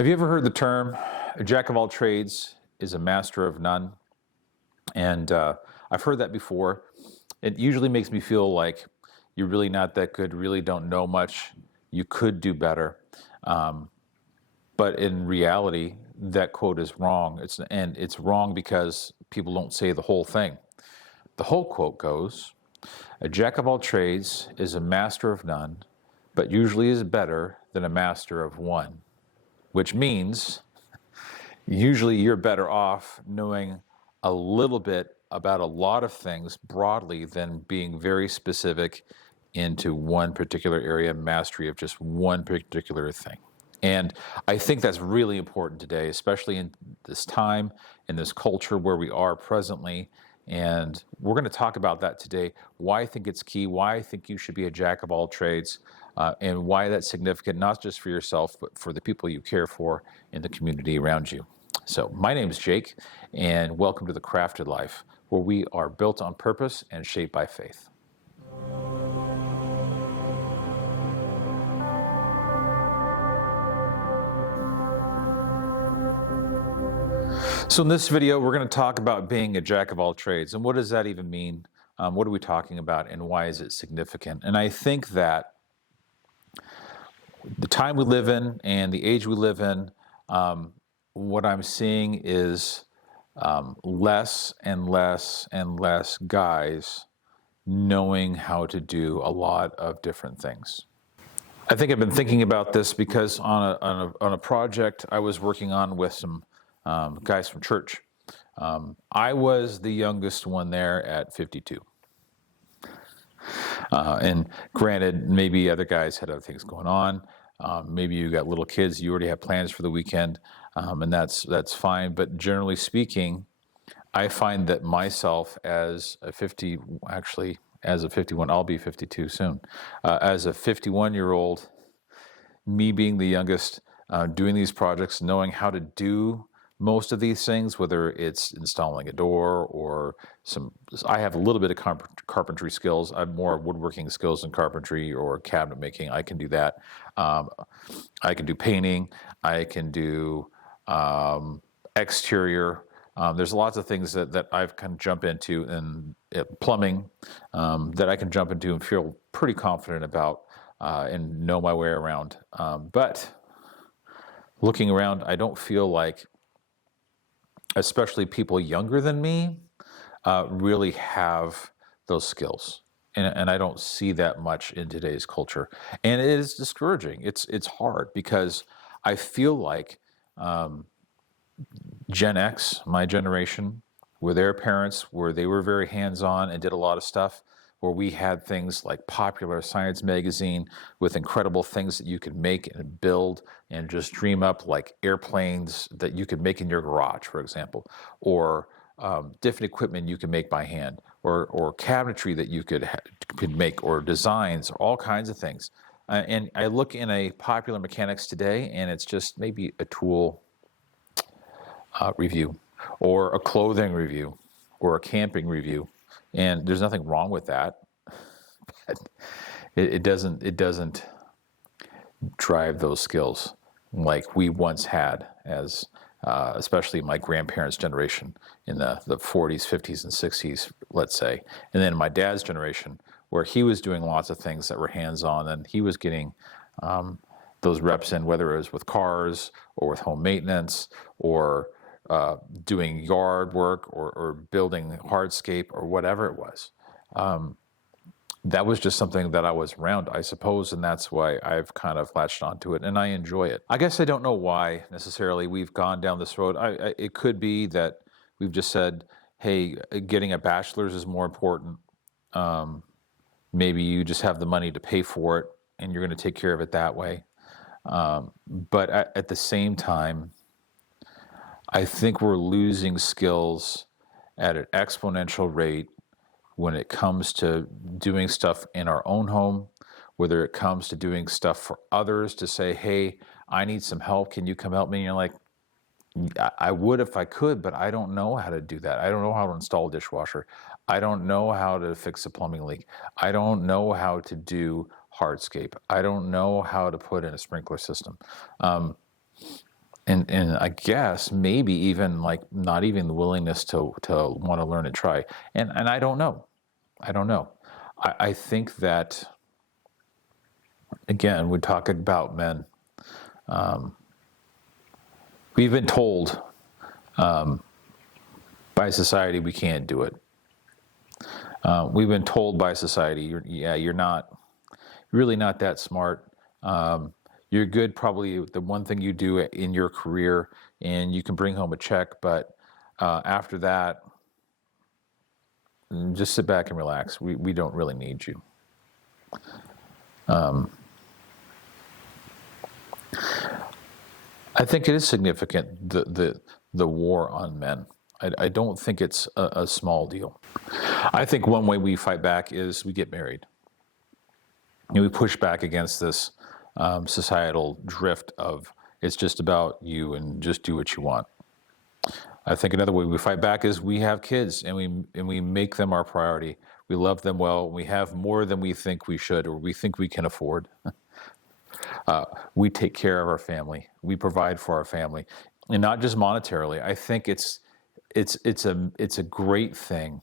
Have you ever heard the term, a jack of all trades is a master of none? And I've heard that before. It usually makes me feel like you're really not that good, really don't know much, you could do better. But in reality, that quote is wrong. It's wrong because people don't say the whole thing. The whole quote goes, a jack of all trades is a master of none, but usually is better than a master of one. Which means usually you're better off knowing a little bit about a lot of things broadly than being very specific into one particular area, mastery of just one particular thing. And I think that's really important today, especially in this time, in this culture where we are presently. And we're going to talk about that today, why I think it's key, why I think you should be a jack of all trades, and why that's significant, not just for yourself, but for the people you care for in the community around you. So my name is Jake, and welcome to The Crafted Life, where we are built on purpose and shaped by faith. So in this video, we're going to talk about being a jack of all trades. And what does that even mean? What are we talking about, and why is it significant? And I think that the time we live in and the age we live in, what I'm seeing is less and less and less guys knowing how to do a lot of different things. I think I've been thinking about this because on a project I was working on with some guys from church. I was the youngest one there at 52. And granted, maybe other guys had other things going on. Maybe you got little kids, you already have plans for the weekend, and that's fine. But generally speaking, I find that myself as a 51, I'll be 52 soon, as a 51-year-old, me being the youngest, doing these projects, knowing how to do most of these things, whether it's installing a door or I have a little bit of carpentry skills. I have more woodworking skills than carpentry or cabinet making. I can do that. I can do painting. I can do exterior. There's lots of things that I've kind of jump into, and plumbing that I can jump into and feel pretty confident about and know my way around. But looking around, I don't feel like, especially people younger than me, really have those skills. And I don't see that much in today's culture. And it is discouraging. It's hard because I feel like Gen X, my generation, were their parents, where they were very hands-on and did a lot of stuff, where we had things like Popular Science magazine with incredible things that you could make and build and just dream up, like airplanes that you could make in your garage, for example, or different equipment you can make by hand, or cabinetry that you could make, or designs, or all kinds of things. And I look in a Popular Mechanics today, and it's just maybe a tool review, or a clothing review, or a camping review. And there's nothing wrong with that, but it doesn't drive those skills like we once had, as especially my grandparents' generation in the 40s, 50s, and 60s, let's say. And then my dad's generation, where he was doing lots of things that were hands-on, and he was getting those reps in, whether it was with cars or with home maintenance, or doing yard work, or building hardscape, or whatever it was. That was just something that I was around, I suppose, and that's why I've kind of latched onto it, and I enjoy it. I guess I don't know why necessarily we've gone down this road. It could be that we've just said, hey, getting a bachelor's is more important. Maybe you just have the money to pay for it, and you're going to take care of it that way. But at the same time, I think we're losing skills at an exponential rate when it comes to doing stuff in our own home, whether it comes to doing stuff for others, to say, hey, I need some help. Can you come help me? And you're like, I would if I could, but I don't know how to do that. I don't know how to install a dishwasher. I don't know how to fix a plumbing leak. I don't know how to do hardscape. I don't know how to put in a sprinkler system. and I guess maybe even like not even the willingness to want to learn and try. And I don't know. I don't know. I think that, again, we're talking about men. We've been told by society we can't do it. We've been told by society, you're not really not that smart. You're good, probably the one thing you do in your career, and you can bring home a check, but after that, just sit back and relax. We don't really need you. I think it is significant, the war on men. I don't think it's a small deal. I think one way we fight back is we get married. And we push back against this societal drift of it's just about you and just do what you want. I think another way we fight back is we have kids and we make them our priority. We love them well. We have more than we think we should or we think we can afford. We take care of our family. We provide for our family, and not just monetarily. I think it's a great thing,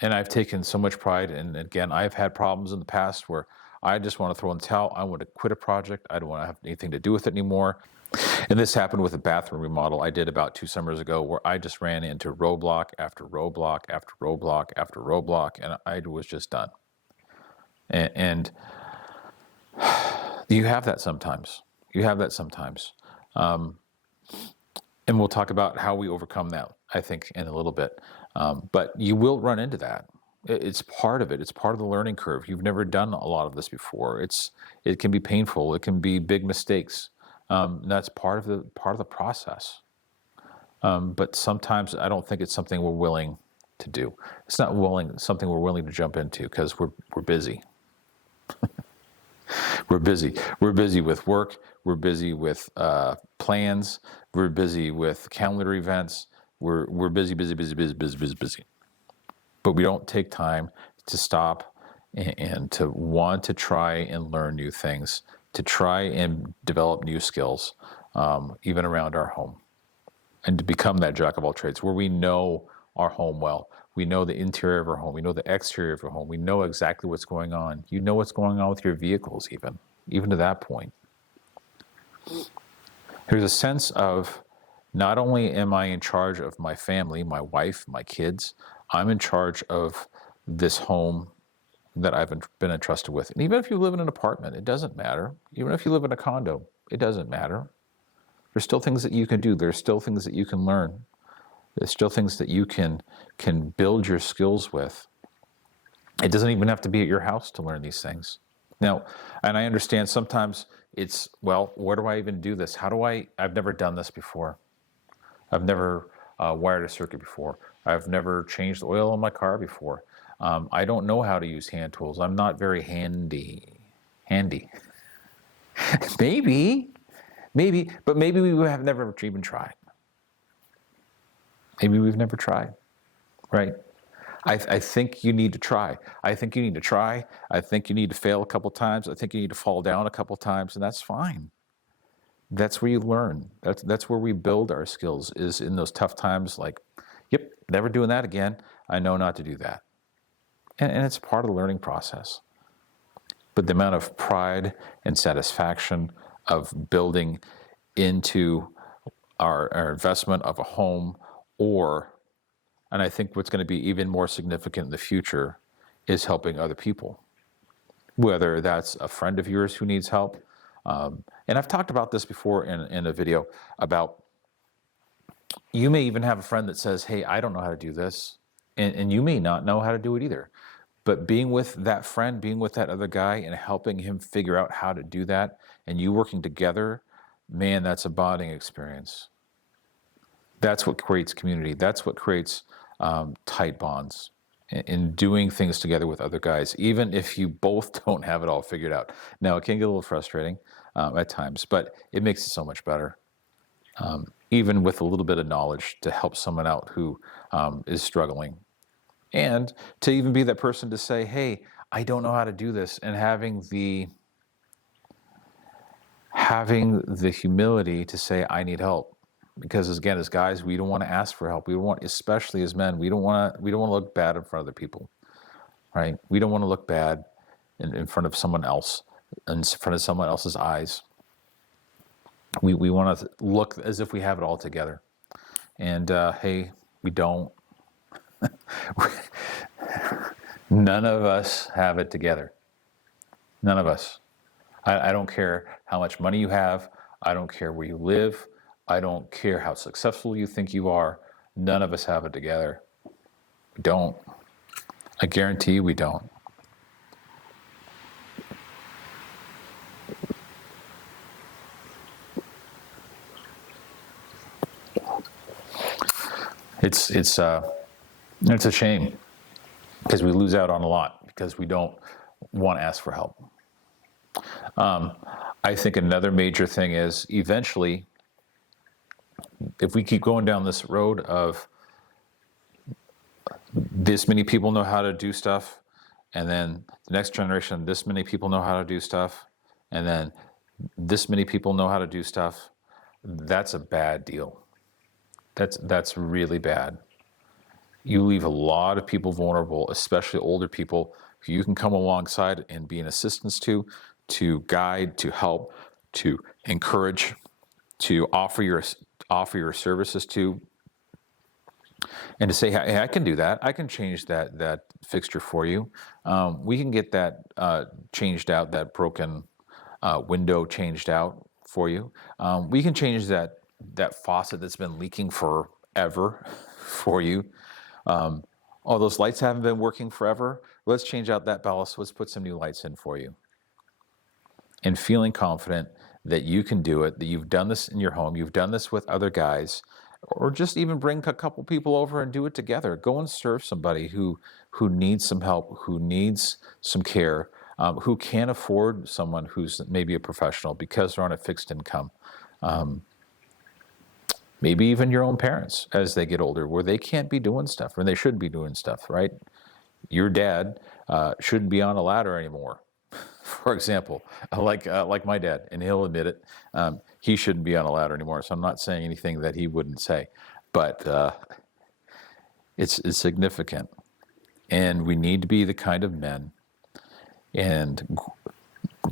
and I've taken so much pride. And again, I've had problems in the past where I just want to throw in the towel. I want to quit a project. I don't want to have anything to do with it anymore. And this happened with a bathroom remodel I did about 2 summers ago, where I just ran into roadblock after roadblock after roadblock after roadblock, and I was just done. And you have that sometimes. You have that sometimes. And we'll talk about how we overcome that, I think, in a little bit. But you will run into that. It's part of it. It's part of the learning curve. You've never done a lot of this before. It can be painful. It can be big mistakes. That's part of the process. But sometimes I don't think it's something we're willing to do. It's not something we're willing to jump into because we're busy. We're busy. We're busy with work. We're busy with plans. We're busy with calendar events. We're busy. But we don't take time to stop and to want to try and learn new things, to try and develop new skills, even around our home, and to become that jack of all trades, where we know our home well. We know the interior of our home. We know the exterior of our home. We know exactly what's going on. You know what's going on with your vehicles, even to that point. There's a sense of not only am I in charge of my family, my wife, my kids, I'm in charge of this home that I've been entrusted with. And even if you live in an apartment, it doesn't matter. Even if you live in a condo, it doesn't matter. There's still things that you can do. There's still things that you can learn. There's still things that you can build your skills with. It doesn't even have to be at your house to learn these things. Now, and I understand sometimes it's, well, where do I even do this? I've never done this before. I've never wired a circuit before. I've never changed the oil in my car before. I don't know how to use hand tools. I'm not very handy. Maybe, but maybe we have never even tried. Maybe we've never tried, right? I think you need to try. I think you need to try. I think you need to fail a couple times. I think you need to fall down a couple times, and that's fine. That's where you learn. That's where we build our skills, is in those tough times like, yep, never doing that again. I know not to do that. And it's part of the learning process. But the amount of pride and satisfaction of building into our investment of a home, and I think what's going to be even more significant in the future is helping other people, whether that's a friend of yours who needs help. And I've talked about this before in a video about, you may even have a friend that says, hey, I don't know how to do this. And you may not know how to do it either. But being with that friend, being with that other guy and helping him figure out how to do that, and you working together, man, that's a bonding experience. That's what creates community. That's what creates tight bonds in doing things together with other guys, even if you both don't have it all figured out. Now, it can get a little frustrating at times, but it makes it so much better, even with a little bit of knowledge to help someone out who is struggling. And to even be that person to say, hey, I don't know how to do this, and having the having the humility to say, I need help. Because again, as guys, we don't want to ask for help. We don't want, especially as men, we don't want to look bad in front of other people, right? We don't want to look bad in front of someone else, in front of someone else's eyes. We want to look as if we have it all together. And hey, we don't. None of us have it together. None of us. I don't care how much money you have. I don't care where you live. I don't care how successful you think you are. None of us have it together. We don't. I guarantee you we don't. It's a shame because we lose out on a lot because we don't want to ask for help. I think another major thing is eventually, if we keep going down this road of this many people know how to do stuff, and then the next generation, this many people know how to do stuff, and then this many people know how to do stuff, that's a bad deal. That's really bad. You leave a lot of people vulnerable, especially older people who you can come alongside and be an assistance to guide, to help, to encourage, to offer your services to, and to say, hey, I can do that. I can change that fixture for you. We can get that changed out, that broken window changed out for you. We can change that faucet that's been leaking forever for you. Oh, those lights haven't been working forever. Let's change out that ballast. Let's put some new lights in for you. And feeling confident that you can do it, that you've done this in your home, you've done this with other guys, or just even bring a couple people over and do it together. Go and serve somebody who needs some help, who needs some care, who can't afford someone who's maybe a professional because they're on a fixed income. Maybe even your own parents as they get older, where they can't be doing stuff, or they shouldn't be doing stuff, right? Your dad shouldn't be on a ladder anymore, for example, like my dad, and he'll admit it. He shouldn't be on a ladder anymore, so I'm not saying anything that he wouldn't say, but it's significant. And we need to be the kind of men and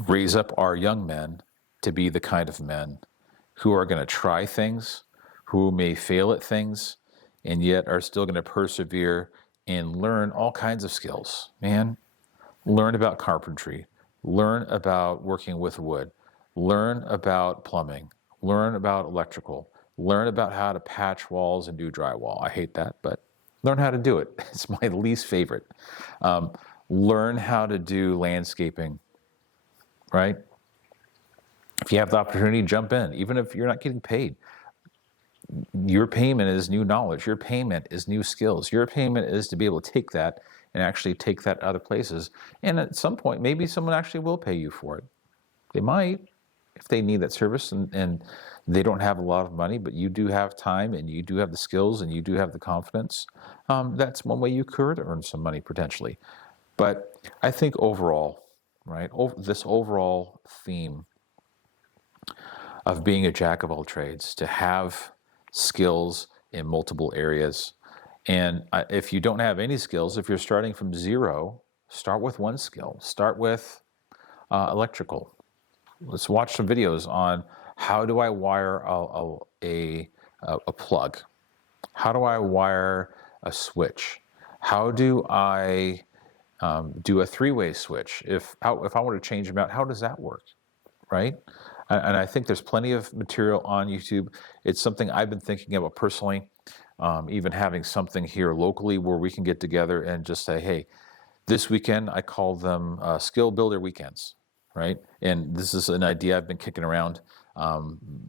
raise up our young men to be the kind of men who are going to try things, who may fail at things, and yet are still going to persevere and learn all kinds of skills. Man, learn about carpentry, learn about working with wood, learn about plumbing, learn about electrical, learn about how to patch walls and do drywall. I hate that, but learn how to do it. It's my least favorite. Learn how to do landscaping, right? If you have the opportunity, jump in, even if you're not getting paid. Your payment is new knowledge. Your payment is new skills. Your payment is to be able to take that and actually take that other places. And at some point, maybe someone actually will pay you for it. They might, if they need that service and they don't have a lot of money, but you do have time and you do have the skills and you do have the confidence. That's one way you could earn some money potentially. But I think overall, right, this overall theme of being a jack of all trades, to have skills in multiple areas. And if you don't have any skills, if you're starting from zero, start with one skill. Start with electrical. Let's watch some videos on how do I wire a plug? How do I wire a switch? How do I do a three-way switch? If I want to change them out, how does that work, right? And I think there's plenty of material on YouTube. It's something I've been thinking about personally, even having something here locally where we can get together and just say, hey, this weekend, I call them skill builder weekends, right? And this is an idea I've been kicking around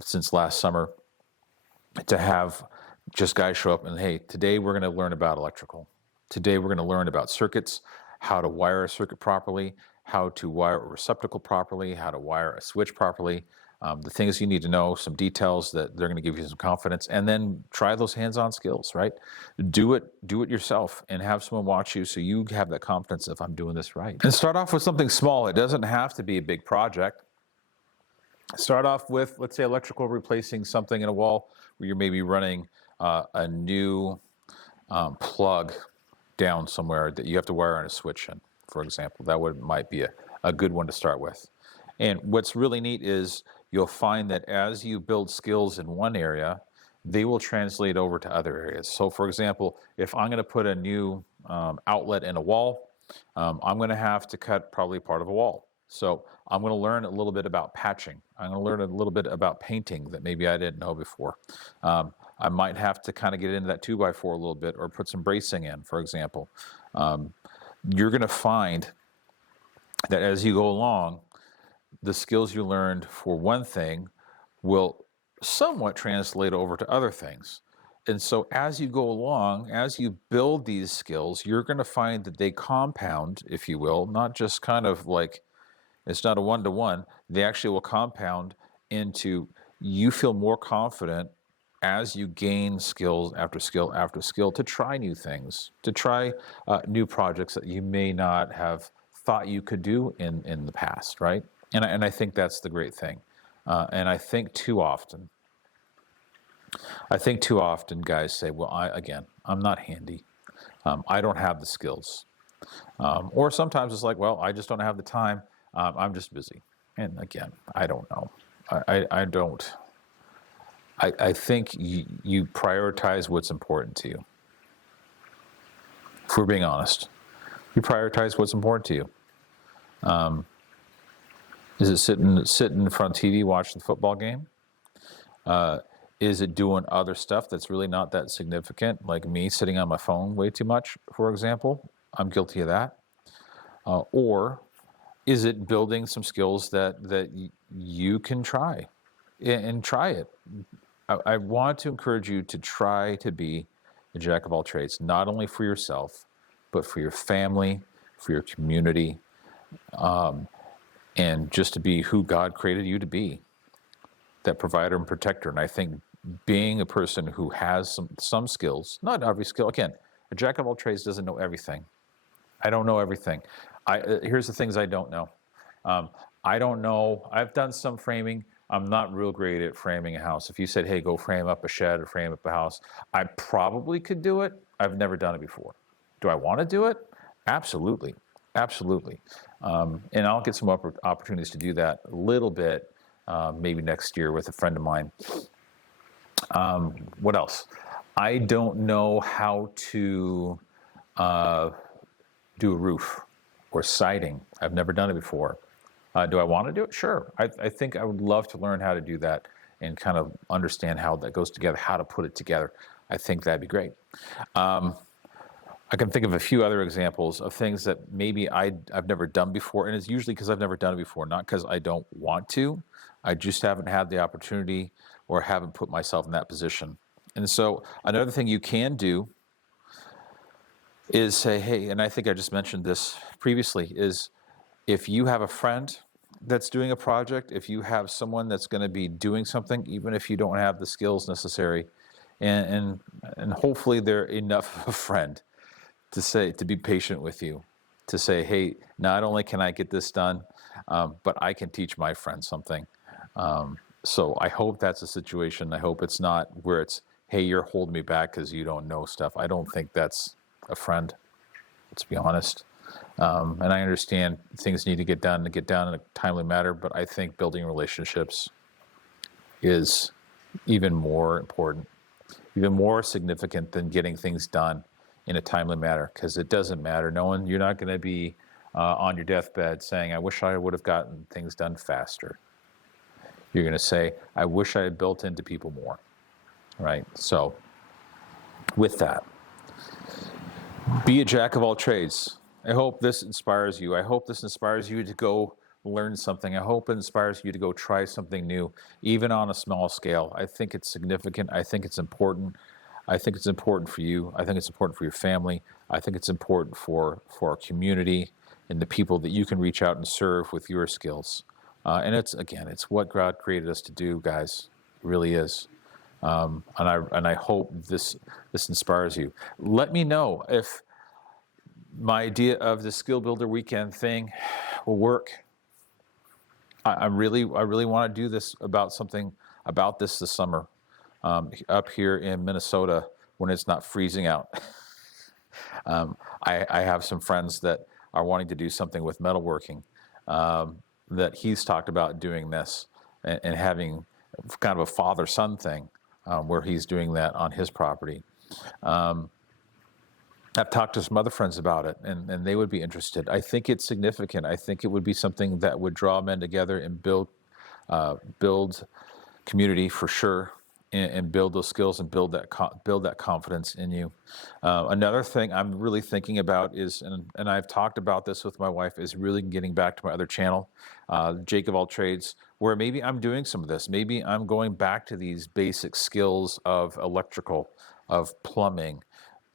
since last summer, to have just guys show up and, hey, today we're going to learn about electrical. Today we're going to learn about circuits, how to wire a circuit properly, how to wire a receptacle properly, how to wire a switch properly, the things you need to know, some details that they're going to give you some confidence, and then try those hands-on skills, right? Do it yourself and have someone watch you so you have that confidence if I'm doing this right. And start off with something small. It doesn't have to be a big project. Start off with, let's say, electrical replacing something in a wall where you're maybe running a new plug down somewhere that you have to wire on a switch in, for example. Might be a good one to start with. And what's really neat is you'll find that as you build skills in one area, they will translate over to other areas. So for example, if I'm going to put a new outlet in a wall, I'm going to have to cut probably part of a wall. So I'm going to learn a little bit about patching. I'm going to learn a little bit about painting that maybe I didn't know before. I might have to kind of get into that 2x4 a little bit or put some bracing in, for example. You're going to find that as you go along, the skills you learned for one thing will somewhat translate over to other things. And so as you go along, as you build these skills, you're going to find that they compound, if you will, not just kind of like, it's not a one-to-one, they actually will compound into you feel more confident as you gain skills after skill after skill to try new things, to try new projects that you may not have thought you could do in the past, right? And I think that's the great thing. And I think too often guys say, well, I'm not handy. I don't have the skills. Or sometimes it's like, well, I just don't have the time. I'm just busy. And again, I don't know. I think you prioritize what's important to you. If we're being honest, you prioritize what's important to you. Is it sitting in front of TV watching the football game? Is it doing other stuff that's really not that significant, like me sitting on my phone way too much, for example? I'm guilty of that. Or is it building some skills that you can try and try it? I want to encourage you to try to be a jack of all trades, not only for yourself, but for your family, for your community, and just to be who God created you to be, that provider and protector. And I think being a person who has some skills, not every skill, again, a jack of all trades doesn't know everything. I don't know everything. Here's the things I don't know. I don't know. I've done some framing. I'm not real great at framing a house. If you said, hey, go frame up a shed or frame up a house, I probably could do it. I've never done it before. Do I want to do it? Absolutely. Absolutely. And I'll get some opportunities to do that a little bit, maybe next year with a friend of mine. What else? I don't know how to do a roof or siding. I've never done it before. Do I want to do it? Sure. I think I would love to learn how to do that and kind of understand how that goes together, how to put it together. I think that'd be great. I can think of a few other examples of things that maybe I've never done before, and it's usually because I've never done it before, not because I don't want to. I just haven't had the opportunity or haven't put myself in that position. And so another thing you can do is say, hey, and I think I just mentioned this previously, is if you have a friend that's doing a project, if you have someone that's going to be doing something, even if you don't have the skills necessary, and hopefully they're enough of a friend to be patient with you, to say, hey, not only can I get this done, but I can teach my friend something. So I hope that's a situation. I hope it's not where it's, hey, you're holding me back because you don't know stuff. I don't think that's a friend, let's be honest. And I understand things need to get done in a timely manner, but I think building relationships is even more important, even more significant than getting things done in a timely manner, because it doesn't matter. You're not going to be on your deathbed saying, I wish I would have gotten things done faster. You're going to say, I wish I had built into people more, right? So with that, be a jack of all trades. I hope this inspires you. I hope this inspires you to go learn something. I hope it inspires you to go try something new, even on a small scale. I think it's significant. I think it's important. I think it's important for you. I think it's important for your family. I think it's important for our community and the people that you can reach out and serve with your skills. And it's what God created us to do, guys. It really is. And I hope this inspires you. Let me know if my idea of the Skill Builder Weekend thing will work. I really want to do this about something about this summer, up here in Minnesota when it's not freezing out. I have some friends that are wanting to do something with metalworking, that he's talked about doing this and having kind of a father-son thing, where he's doing that on his property. I've talked to some other friends about it, and they would be interested. I think it's significant. I think it would be something that would draw men together and build community for sure, and build those skills and build that confidence in you. Another thing I'm really thinking about is, and I've talked about this with my wife, is really getting back to my other channel, Jake of All Trades, where maybe I'm doing some of this. Maybe I'm going back to these basic skills of electrical, of plumbing,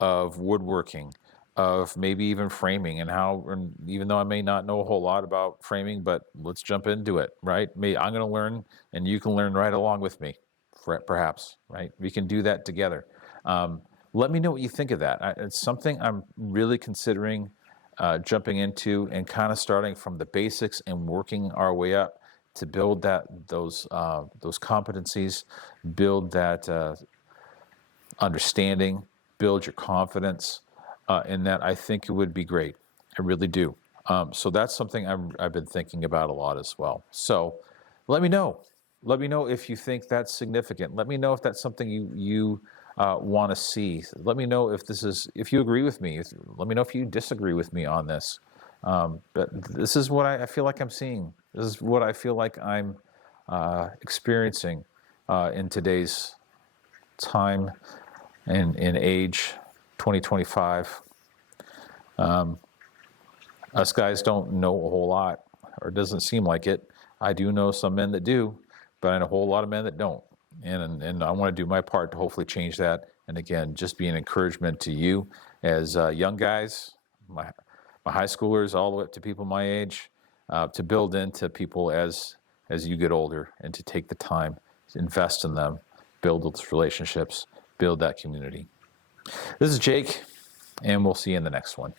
of woodworking, of maybe even framing, and even though I may not know a whole lot about framing, but let's jump into it, right? I'm going to learn, and you can learn right along with me, perhaps, right? We can do that together. Let me know what you think of that. It's something I'm really considering jumping into, and kind of starting from the basics and working our way up to build those competencies, build that understanding, build your confidence, in that. I think it would be great. I really do. So that's something I've been thinking about a lot as well. So let me know. Let me know if you think that's significant. Let me know if that's something you want to see. Let me know if you agree with me. Let me know if you disagree with me on this. But this is what I feel like I'm seeing. This is what I feel like I'm experiencing in today's time and in age, 2025. Us guys don't know a whole lot, or it doesn't seem like it. I do know some men that do, but I know a whole lot of men that don't. And I want to do my part to hopefully change that. And again, just be an encouragement to you as young guys, my high schoolers, all the way up to people my age, to build into people as you get older, and to take the time to invest in them, build those relationships, build that community. This is Jake, and we'll see you in the next one.